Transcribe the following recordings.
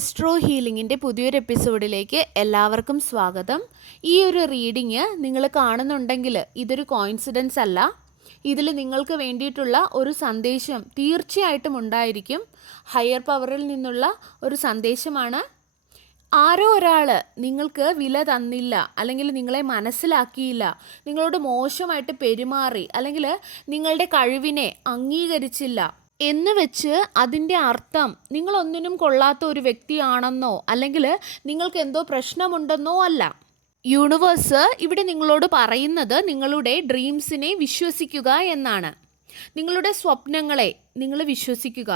എസ്ട്രോ ഹീലിങ്ങിൻ്റെ പുതിയൊരു എപ്പിസോഡിലേക്ക് എല്ലാവർക്കും സ്വാഗതം. ഈ ഒരു റീഡിങ് നിങ്ങൾ കാണുന്നുണ്ടെങ്കിൽ ഇതൊരു കോയിൻസിഡൻസ് അല്ല. ഇതിൽ നിങ്ങൾക്ക് വേണ്ടിയിട്ടുള്ള ഒരു സന്ദേശം തീർച്ചയായിട്ടും ഉണ്ടായിരിക്കും. ഹയർ പവറിൽ നിന്നുള്ള ഒരു സന്ദേശമാണ്. ആരോ ഒരാൾ നിങ്ങൾക്ക് വില തന്നില്ല, അല്ലെങ്കിൽ നിങ്ങളെ മനസ്സിലാക്കിയില്ല, നിങ്ങളോട് മോശമായിട്ട് പെരുമാറി, അല്ലെങ്കിൽ നിങ്ങളുടെ കഴിവിനെ അംഗീകരിച്ചില്ല എന്ന് വെച്ച് അതിൻ്റെ അർത്ഥം നിങ്ങളൊന്നിനും കൊള്ളാത്ത ഒരു വ്യക്തിയാണെന്നോ അല്ലെങ്കിൽ നിങ്ങൾക്ക് എന്തോ പ്രശ്നമുണ്ടെന്നോ അല്ല. യൂണിവേഴ്സ് ഇവിടെ നിങ്ങളോട് പറയുന്നത് നിങ്ങളുടെ ഡ്രീംസിനെ വിശ്വസിക്കുക എന്നാണ്. നിങ്ങളുടെ സ്വപ്നങ്ങളെ നിങ്ങൾ വിശ്വസിക്കുക.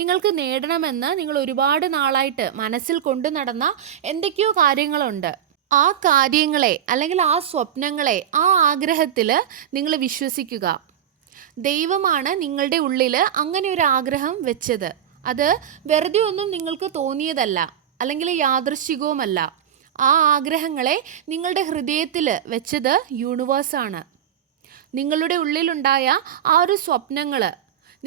നിങ്ങൾക്ക് നേടണമെന്ന് നിങ്ങൾ ഒരുപാട് നാളായിട്ട് മനസ്സിൽ കൊണ്ടു നടന്ന എന്തൊക്കെയോ കാര്യങ്ങളുണ്ട്. ആ കാര്യങ്ങളെ അല്ലെങ്കിൽ ആ സ്വപ്നങ്ങളെ, ആ ആഗ്രഹത്തിൽ നിങ്ങൾ വിശ്വസിക്കുക. ദൈവമാണ് നിങ്ങളുടെ ഉള്ളിൽ അങ്ങനെ ഒരു ആഗ്രഹം വെച്ചത്. അത് വെറുതെ ഒന്നും നിങ്ങൾക്ക് തോന്നിയതല്ല, അല്ലെങ്കിൽ യാദൃശ്ചികവുമല്ല. ആ ആഗ്രഹങ്ങളെ നിങ്ങളുടെ ഹൃദയത്തിൽ വെച്ചത് യൂണിവേഴ്സാണ്. നിങ്ങളുടെ ഉള്ളിലുണ്ടായ ആ ഒരു സ്വപ്നങ്ങൾ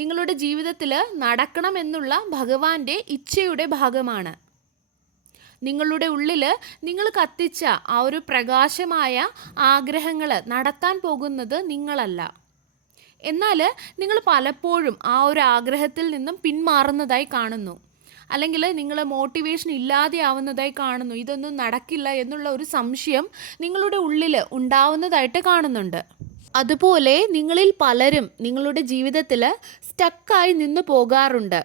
നിങ്ങളുടെ ജീവിതത്തിൽ നടക്കണമെന്നുള്ള ഭഗവാന്റെ ഇച്ഛയുടെ ഭാഗമാണ്. നിങ്ങളുടെ ഉള്ളിൽ നിങ്ങൾ കത്തിച്ച ആ ഒരു പ്രകാശമായ ആഗ്രഹങ്ങൾ നടത്താൻ പോകുന്നത് നിങ്ങളല്ല. എന്നാൽ നിങ്ങൾ പലപ്പോഴും ആ ഒരു ആഗ്രഹത്തിൽ നിന്നും പിന്മാറുന്നതായി കാണുന്നു, അല്ലെങ്കിൽ നിങ്ങൾ മോട്ടിവേഷൻ ഇല്ലാതെ ആവുന്നതായി കാണുന്നു. ഇതൊന്നും നടക്കില്ല എന്നുള്ള ഒരു സംശയം നിങ്ങളുടെ ഉള്ളിൽ ഉണ്ടാവുന്നതായിട്ട് കാണുന്നുണ്ട്. അതുപോലെ നിങ്ങളിൽ പലരും നിങ്ങളുടെ ജീവിതത്തിൽ സ്റ്റക്കായി നിന്ന് പോകാറുണ്ട്.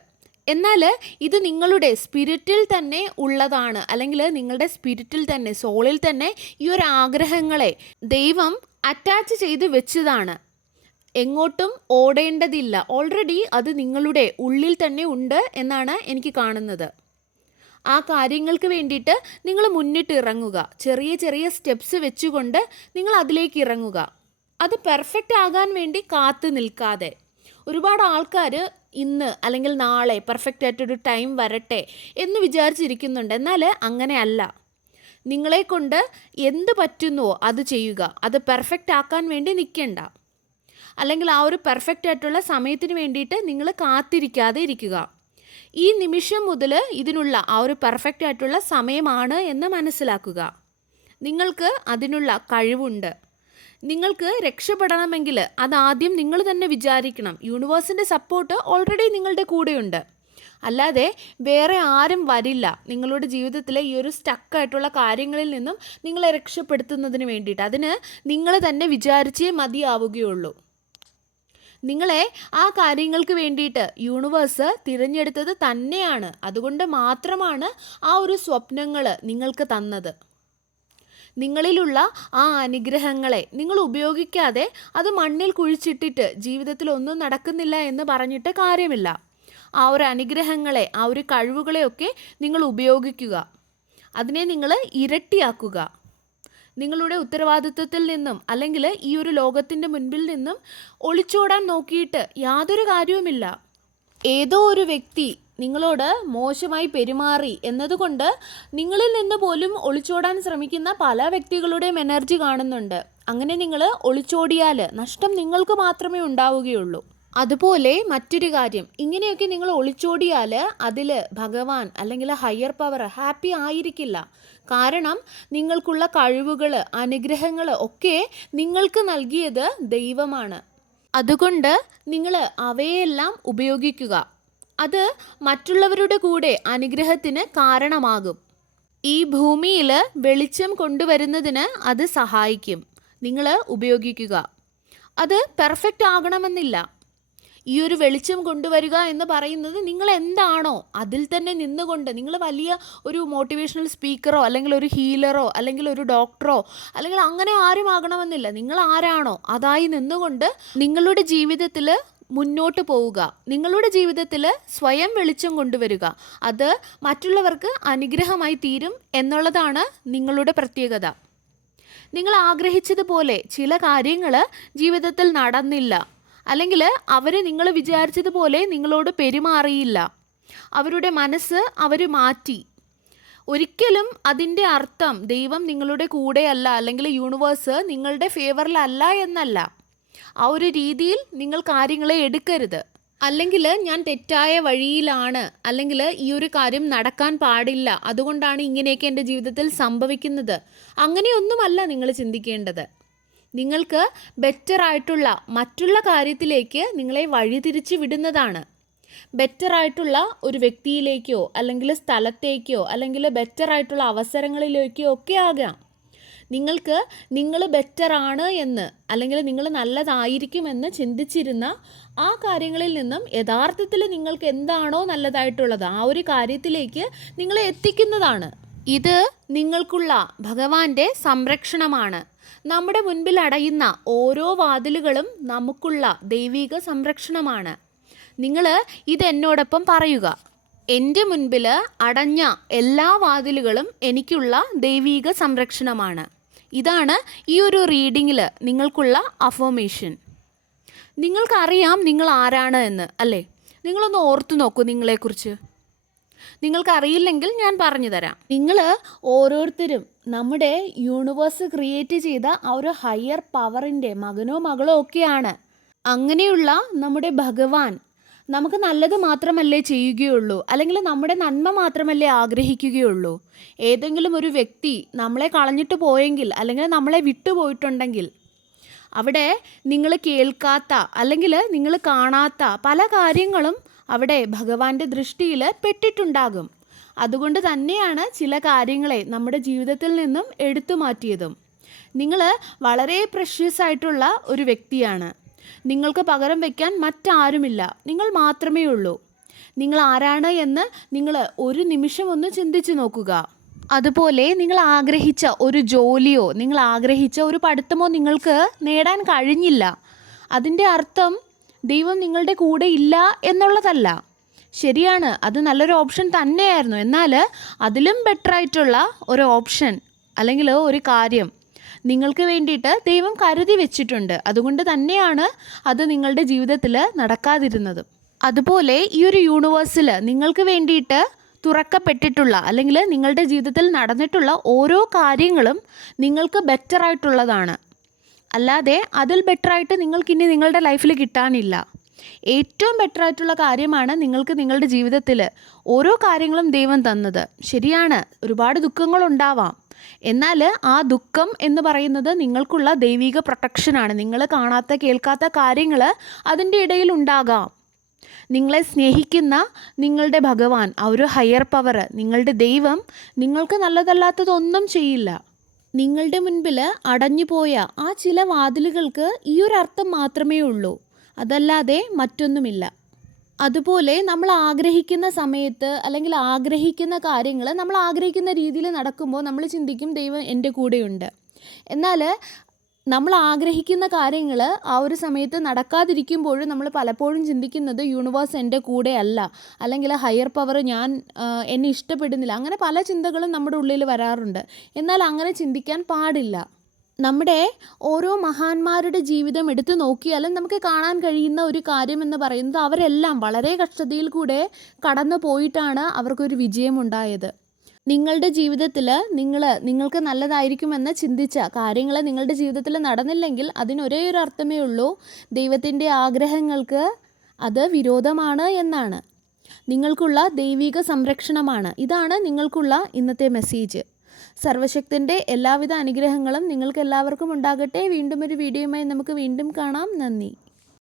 എന്നാൽ ഇത് നിങ്ങളുടെ സ്പിരിറ്റിൽ തന്നെ ഉള്ളതാണ്, അല്ലെങ്കിൽ നിങ്ങളുടെ സ്പിരിറ്റിൽ തന്നെ, സോളിൽ തന്നെ ഈ ഒരു ആഗ്രഹങ്ങളെ ദൈവം അറ്റാച്ച് ചെയ്ത് വെച്ചതാണ്. എങ്ങോട്ടും ഓടേണ്ടതില്ല. ഓൾറെഡി അത് നിങ്ങളുടെ ഉള്ളിൽ തന്നെ ഉണ്ട് എന്നാണ് എനിക്ക് കാണുന്നത്. ആ കാര്യങ്ങൾക്ക് വേണ്ടിയിട്ട് നിങ്ങൾ മുന്നിട്ട് ഇറങ്ങുക. ചെറിയ ചെറിയ സ്റ്റെപ്സ് വെച്ചുകൊണ്ട് നിങ്ങൾ അതിലേക്ക് ഇറങ്ങുക. അത് പെർഫെക്റ്റ് ആകാൻ വേണ്ടി കാത്തു നിൽക്കാതെ. ഒരുപാട് ആൾക്കാർ ഇന്ന് അല്ലെങ്കിൽ നാളെ പെർഫെക്റ്റ് ആയിട്ടൊരു ടൈം വരട്ടെ എന്ന് വിചാരിച്ചിരിക്കുന്നുണ്ട്. എന്നാൽ അങ്ങനെയല്ല. നിങ്ങളെ കൊണ്ട് എന്ത് പറ്റുന്നുവോ അത് ചെയ്യുക. അത് പെർഫെക്റ്റ് ആക്കാൻ വേണ്ടി നിൽക്കേണ്ട, അല്ലെങ്കിൽ ആ ഒരു പെർഫെക്റ്റ് ആയിട്ടുള്ള സമയത്തിന് വേണ്ടിയിട്ട് നിങ്ങൾ കാത്തിരിക്കാതെ ഇരിക്കുക. ഈ നിമിഷം മുതൽ ഇതിനുള്ള ആ ഒരു പെർഫെക്റ്റ് ആയിട്ടുള്ള സമയമാണ് എന്ന് മനസ്സിലാക്കുക. നിങ്ങൾക്ക് അതിനുള്ള കഴിവുണ്ട്. നിങ്ങൾക്ക് രക്ഷപ്പെടണമെങ്കിൽ അതാദ്യം നിങ്ങൾ തന്നെ വിചാരിക്കണം. യൂണിവേഴ്സിൻ്റെ സപ്പോർട്ട് ഓൾറെഡി നിങ്ങളുടെ കൂടെയുണ്ട്. അല്ലാതെ വേറെ ആരും വരില്ല നിങ്ങളുടെ ജീവിതത്തിലെ ഈ ഒരു സ്റ്റക്കായിട്ടുള്ള കാര്യങ്ങളിൽ നിന്നും നിങ്ങളെ രക്ഷപ്പെടുത്തുന്നതിന് വേണ്ടിയിട്ട്. അതിന് നിങ്ങൾ തന്നെ വിചാരിച്ചേ മതിയാവുകയുള്ളൂ. നിങ്ങളെ ആ കാര്യങ്ങൾക്ക് വേണ്ടിയിട്ട് യൂണിവേഴ്സ് തിരഞ്ഞെടുത്തത് തന്നെയാണ്. അതുകൊണ്ട് മാത്രമാണ് ആ ഒരു സ്വപ്നങ്ങൾ നിങ്ങൾക്ക് തന്നത്. നിങ്ങളിലുള്ള ആ അനുഗ്രഹങ്ങളെ നിങ്ങൾ ഉപയോഗിക്കാതെ അത് മണ്ണിൽ കുഴിച്ചിട്ടിട്ട് ജീവിതത്തിൽ ഒന്നും നടക്കുന്നില്ല എന്ന് പറഞ്ഞിട്ട് കാര്യമില്ല. ആ ഒരു അനുഗ്രഹങ്ങളെ, ആ ഒരു കഴിവുകളെയൊക്കെ നിങ്ങൾ ഉപയോഗിക്കുക. അതിനെ നിങ്ങൾ ഇരട്ടിയാക്കുക. നിങ്ങളുടെ ഉത്തരവാദിത്വത്തിൽ നിന്നും, അല്ലെങ്കിൽ ഈ ഒരു ലോകത്തിൻ്റെ മുൻപിൽ നിന്നും ഒളിച്ചോടാൻ നോക്കിയിട്ട് യാതൊരു കാര്യവുമില്ല. ഏതോ ഒരു വ്യക്തി നിങ്ങളോട് മോശമായി പെരുമാറി എന്നതുകൊണ്ട് നിങ്ങളിൽ നിന്ന് പോലും ഒളിച്ചോടാൻ ശ്രമിക്കുന്ന പല വ്യക്തികളുടെയും എനർജി കാണുന്നുണ്ട്. അങ്ങനെ നിങ്ങൾ ഒളിച്ചോടിയാൽ നഷ്ടം നിങ്ങൾക്ക് മാത്രമേ ഉണ്ടാവുകയുള്ളൂ. അതുപോലെ മറ്റൊരു കാര്യം, ഇങ്ങനെയൊക്കെ നിങ്ങൾ ഒളിച്ചോടിയാൽ അതിൽ ഭഗവാൻ അല്ലെങ്കിൽ ഹയർ പവർ ഹാപ്പി ആയിരിക്കില്ല. കാരണം നിങ്ങൾക്കുള്ള കഴിവുകൾ, അനുഗ്രഹങ്ങൾ ഒക്കെ നിങ്ങൾക്ക് നൽകിയത് ദൈവമാണ്. അതുകൊണ്ട് നിങ്ങൾ അവയെല്ലാം ഉപയോഗിക്കുക. അത് മറ്റുള്ളവരുടെ കൂടെ അനുഗ്രഹത്തിന് കാരണമാകും. ഈ ഭൂമിയിൽ വെളിച്ചം കൊണ്ടുവരുന്നതിന് അത് സഹായിക്കും. നിങ്ങൾ ഉപയോഗിക്കുക. അത് പെർഫെക്റ്റ് ആകണമെന്നില്ല. ഈ ഒരു വെളിച്ചം കൊണ്ടുവരിക എന്ന് പറയുന്നത് നിങ്ങൾ എന്താണോ അതിൽ തന്നെ നിന്നുകൊണ്ട്, നിങ്ങൾ വലിയ ഒരു മോട്ടിവേഷണൽ സ്പീക്കറോ അല്ലെങ്കിൽ ഒരു ഹീലറോ അല്ലെങ്കിൽ ഒരു ഡോക്ടറോ അല്ലെങ്കിൽ അങ്ങനെ ആരും ആകണമെന്നില്ല. നിങ്ങൾ ആരാണോ അതായി നിന്നുകൊണ്ട് നിങ്ങളുടെ ജീവിതത്തിൽ മുന്നോട്ട് പോവുക. നിങ്ങളുടെ ജീവിതത്തിൽ സ്വയം വെളിച്ചം കൊണ്ടുവരിക. അത് മറ്റുള്ളവർക്ക് അനുഗ്രഹമായി തീരും എന്നുള്ളതാണ് നിങ്ങളുടെ പ്രത്യേകത. നിങ്ങൾ ആഗ്രഹിച്ചതുപോലെ ചില കാര്യങ്ങൾ ജീവിതത്തിൽ നടന്നില്ല, അല്ലെങ്കിൽ അവർ നിങ്ങൾ വിചാരിച്ചതുപോലെ നിങ്ങളോട് പെരുമാറിയില്ല, അവരുടെ മനസ്സ് അവർ മാറ്റി. ഒരിക്കലും അതിൻ്റെ അർത്ഥം ദൈവം നിങ്ങളുടെ കൂടെയല്ല, അല്ലെങ്കിൽ യൂണിവേഴ്സ് നിങ്ങളുടെ ഫേവറിലല്ല എന്നല്ല. ആ ഒരു രീതിയിൽ നിങ്ങൾ കാര്യങ്ങളെ എടുക്കരുത്. അല്ലെങ്കിൽ ഞാൻ തെറ്റായ വഴിയിലാണ്, അല്ലെങ്കിൽ ഈ ഒരു കാര്യം നടക്കാൻ പാടില്ല, അതുകൊണ്ടാണ് ഇങ്ങനെയൊക്കെ എൻ്റെ ജീവിതത്തിൽ സംഭവിക്കുന്നത്. അങ്ങനെയൊന്നുമല്ല നിങ്ങൾ ചിന്തിക്കേണ്ടത്. നിങ്ങൾക്ക് ബെറ്റർ ആയിട്ടുള്ള മറ്റുള്ള കാര്യത്തിലേക്ക് നിങ്ങളെ വഴിതിരിച്ച് വിടുന്നതാണ്. ബെറ്റർ ആയിട്ടുള്ള ഒരു വ്യക്തിയിലേക്കോ അല്ലെങ്കിൽ സ്ഥലത്തേക്കോ അല്ലെങ്കിൽ ബെറ്റർ ആയിട്ടുള്ള അവസരങ്ങളിലേക്കോ ഒക്കെ ആകാം. നിങ്ങൾക്ക് നിങ്ങൾ ബെറ്ററാണ് എന്ന് അല്ലെങ്കിൽ നിങ്ങൾ നല്ലതായിരിക്കുമെന്ന് ചിന്തിച്ചിരുന്ന ആ കാര്യങ്ങളിൽ നിന്നും യഥാർത്ഥത്തിൽ നിങ്ങൾക്ക് എന്താണോ നല്ലതായിട്ടുള്ളത് ആ ഒരു കാര്യത്തിലേക്ക് നിങ്ങളെ എത്തിക്കുന്നതാണ്. ഇത് നിങ്ങൾക്കുള്ള ഭഗവാന്റെ സംരക്ഷണമാണ്. നമ്മുടെ മുൻപിൽ അടയുന്ന ഓരോ വാതിലുകളും നമുക്കുള്ള ദൈവിക സംരക്ഷണമാണ്. നിങ്ങൾ ഇതെന്നോടൊപ്പം പറയുക: എൻ്റെ മുൻപിൽ അടഞ്ഞ എല്ലാ വാതിലുകളും എനിക്കുള്ള ദൈവിക സംരക്ഷണമാണ്. ഇതാണ് ഈ ഒരു റീഡിങ്ങിൽ നിങ്ങൾക്കുള്ള അഫർമേഷൻ. നിങ്ങൾക്കറിയാം നിങ്ങൾ ആരാണ് എന്ന്, അല്ലേ? നിങ്ങളൊന്ന് ഓർത്തു നോക്കൂ നിങ്ങളെക്കുറിച്ച്. നിങ്ങൾക്കറിയില്ലെങ്കിൽ ഞാൻ പറഞ്ഞു തരാം. നിങ്ങൾ ഓരോരുത്തരും നമ്മുടെ യൂണിവേഴ്സ് ക്രിയേറ്റ് ചെയ്ത ആ ഒരു ഹയർ പവറിൻ്റെ മകനോ മകളോ ഒക്കെയാണ്. അങ്ങനെയുള്ള നമ്മുടെ ഭഗവാൻ നമുക്ക് നല്ലത് മാത്രമല്ലേ ചെയ്യുകയുള്ളൂ, അല്ലെങ്കിൽ നമ്മുടെ നന്മ മാത്രമല്ലേ ആഗ്രഹിക്കുകയുള്ളൂ. ഏതെങ്കിലും ഒരു വ്യക്തി നമ്മളെ കളഞ്ഞിട്ട് പോയെങ്കിൽ അല്ലെങ്കിൽ നമ്മളെ വിട്ടുപോയിട്ടുണ്ടെങ്കിൽ അവിടെ നിങ്ങൾ കേൾക്കാത്ത അല്ലെങ്കിൽ നിങ്ങൾ കാണാത്ത പല കാര്യങ്ങളും അവിടെ ഭഗവാന്റെ ദൃഷ്ടിയിൽ പെട്ടിട്ടുണ്ടാകും. അതുകൊണ്ട് തന്നെയാണ് ചില കാര്യങ്ങളെ നമ്മുടെ ജീവിതത്തിൽ നിന്നും എടുത്തു മാറ്റിയതും. നിങ്ങൾ വളരെ പ്രഷ്യസ് ആയിട്ടുള്ള ഒരു വ്യക്തിയാണ്. നിങ്ങൾക്ക് പകരം വയ്ക്കാൻ മറ്റാരുമില്ല, നിങ്ങൾ മാത്രമേ ഉള്ളൂ. നിങ്ങൾ ആരാണ് എന്ന് നിങ്ങൾ ഒരു നിമിഷം ഒന്ന് ചിന്തിച്ചു നോക്കുക. അതുപോലെ നിങ്ങൾ ആഗ്രഹിച്ച ഒരു ജോലിയോ നിങ്ങൾ ആഗ്രഹിച്ച ഒരു പഠിത്തമോ നിങ്ങൾക്ക് നേടാൻ കഴിഞ്ഞില്ല. അതിൻ്റെ അർത്ഥം ദൈവം നിങ്ങളുടെ കൂടെ ഇല്ല എന്നുള്ളതല്ല. ശരിയാണ്, അത് നല്ലൊരു ഓപ്ഷൻ തന്നെയായിരുന്നു. എന്നാൽ അതിലും ബെറ്ററായിട്ടുള്ള ഒരു ഓപ്ഷൻ അല്ലെങ്കിൽ ഒരു കാര്യം നിങ്ങൾക്ക് വേണ്ടിയിട്ട് ദൈവം കരുതി വെച്ചിട്ടുണ്ട്. അതുകൊണ്ട് തന്നെയാണ് അത് നിങ്ങളുടെ ജീവിതത്തിൽ നടക്കാതിരുന്നത്. അതുപോലെ ഈ ഒരു യൂണിവേഴ്സിൽ നിങ്ങൾക്ക് വേണ്ടിയിട്ട് തുറക്കപ്പെട്ടിട്ടുള്ള അല്ലെങ്കിൽ നിങ്ങളുടെ ജീവിതത്തിൽ നടന്നിട്ടുള്ള ഓരോ കാര്യങ്ങളും നിങ്ങൾക്ക് ബെറ്ററായിട്ടുള്ളതാണ്. അല്ലാതെ അതിൽ ബെറ്ററായിട്ട് നിങ്ങൾക്കിനി നിങ്ങളുടെ ലൈഫിൽ കിട്ടാനില്ല. ഏറ്റവും ബെറ്ററായിട്ടുള്ള കാര്യമാണ് നിങ്ങൾക്ക് നിങ്ങളുടെ ജീവിതത്തിൽ ഓരോ കാര്യങ്ങളും ദൈവം തന്നത്. ശരിയാണ്, ഒരുപാട് ദുഃഖങ്ങളുണ്ടാവാം. എന്നാൽ ആ ദുഃഖം എന്ന് പറയുന്നത് നിങ്ങൾക്കുള്ള ദൈവിക പ്രൊട്ടക്ഷനാണ്. നിങ്ങൾ കാണാത്ത കേൾക്കാത്ത കാര്യങ്ങൾ അതിൻ്റെ ഇടയിൽ ഉണ്ടാകാം. നിങ്ങളെ സ്നേഹിക്കുന്ന നിങ്ങളുടെ ഭഗവാൻ, ആ ഒരു ഹയർ പവർ, നിങ്ങളുടെ ദൈവം നിങ്ങൾക്ക് നല്ലതല്ലാത്തതൊന്നും ചെയ്യില്ല. നിങ്ങളുടെ മുൻപിൽ അടഞ്ഞുപോയ ആ ചില വാതിലുകൾക്ക് ഈ ഒരു അർത്ഥം മാത്രമേ ഉള്ളൂ, അതല്ലാതെ മറ്റൊന്നുമില്ല. അതുപോലെ നമ്മൾ ആഗ്രഹിക്കുന്ന സമയത്ത് അല്ലെങ്കിൽ ആഗ്രഹിക്കുന്ന കാര്യങ്ങൾ നമ്മൾ ആഗ്രഹിക്കുന്ന രീതിയിൽ നടക്കുമ്പോൾ നമ്മൾ ചിന്തിക്കും ദൈവം എൻ്റെ കൂടെയുണ്ട്. എന്നാൽ നമ്മൾ ആഗ്രഹിക്കുന്ന കാര്യങ്ങൾ ആ ഒരു സമയത്ത് നടക്കാതിരിക്കുമ്പോഴും നമ്മൾ പലപ്പോഴും ചിന്തിക്കുന്നത് യൂണിവേഴ്സ് എൻ്റെ കൂടെ അല്ല, അല്ലെങ്കിൽ ഹയർ പവർ എന്നെ ഇഷ്ടപ്പെടുന്നില്ല. അങ്ങനെ പല ചിന്തകളും നമ്മുടെ ഉള്ളിൽ വരാറുണ്ട്. എന്നാൽ അങ്ങനെ ചിന്തിക്കാൻ പാടില്ല. നമ്മുടെ ഓരോ മഹാന്മാരുടെ ജീവിതം എടുത്തു നോക്കിയാലും നമുക്ക് കാണാൻ കഴിയുന്ന ഒരു കാര്യം എന്ന് പറയുന്നത് അവരെല്ലാം വളരെ കഷ്ടതയിൽ കൂടെ കടന്നു പോയിട്ടാണ് അവർക്കൊരു വിജയമുണ്ടായത്. നിങ്ങളുടെ ജീവിതത്തിൽ നിങ്ങൾക്ക് നല്ലതായിരിക്കുമെന്ന് ചിന്തിച്ച കാര്യങ്ങൾ നിങ്ങളുടെ ജീവിതത്തിൽ നടന്നില്ലെങ്കിൽ അതിനൊരേ ഒരു അർത്ഥമേ ഉള്ളൂ: ദൈവത്തിൻ്റെ ആഗ്രഹങ്ങൾക്ക് അത് വിരോധമാണ് എന്നാണ്. നിങ്ങൾക്കുള്ള ദൈവിക സംരക്ഷണമാണ്. ഇതാണ് നിങ്ങൾക്കുള്ള ഇന്നത്തെ മെസ്സേജ്. സർവശക്തൻ്റെ എല്ലാവിധ അനുഗ്രഹങ്ങളും നിങ്ങൾക്ക് എല്ലാവർക്കും ഉണ്ടാകട്ടെ. വീണ്ടും ഒരു വീഡിയോയുമായി നമുക്ക് വീണ്ടും കാണാം. നന്ദി.